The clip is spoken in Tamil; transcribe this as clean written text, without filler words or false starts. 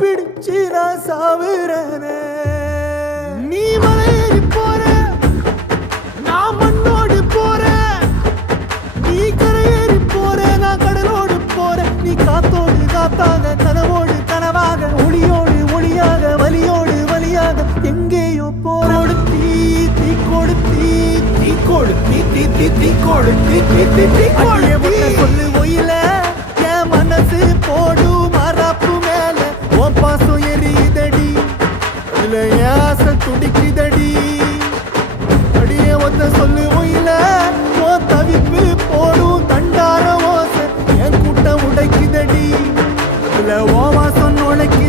பிடிச்சு நான் சாவுறேனே நீ மலையேறி போற நான் மண்ணோடு போறேன் நீ கரையேறி போற நான் கடலோடு போறேன் நீ காத்தோடு காத்தாக கனவோடு கனவாக ஒளியோடு ஒளியாக வலியோடு வலியாக எங்கேயோ போரோடு தீ கொடுத்தி தீ கொடுத்தி தீ தீ தீ கொடுத்தி தீ தீ தீ கொடுத்தி சொல்லு ஒயில என் மனசு போடு மரப்பு மேல உன் பாசம் எரியுதடி இல்ல ஏச துடிக்குதடி அடியே ஒத்த சொல்லு ஒயில உன் தவிப்பு போடும் தண்டார ஓசை என் கூட்டம் உடைக்குதடி இல்ல ஓ வாசம் உழைக்குத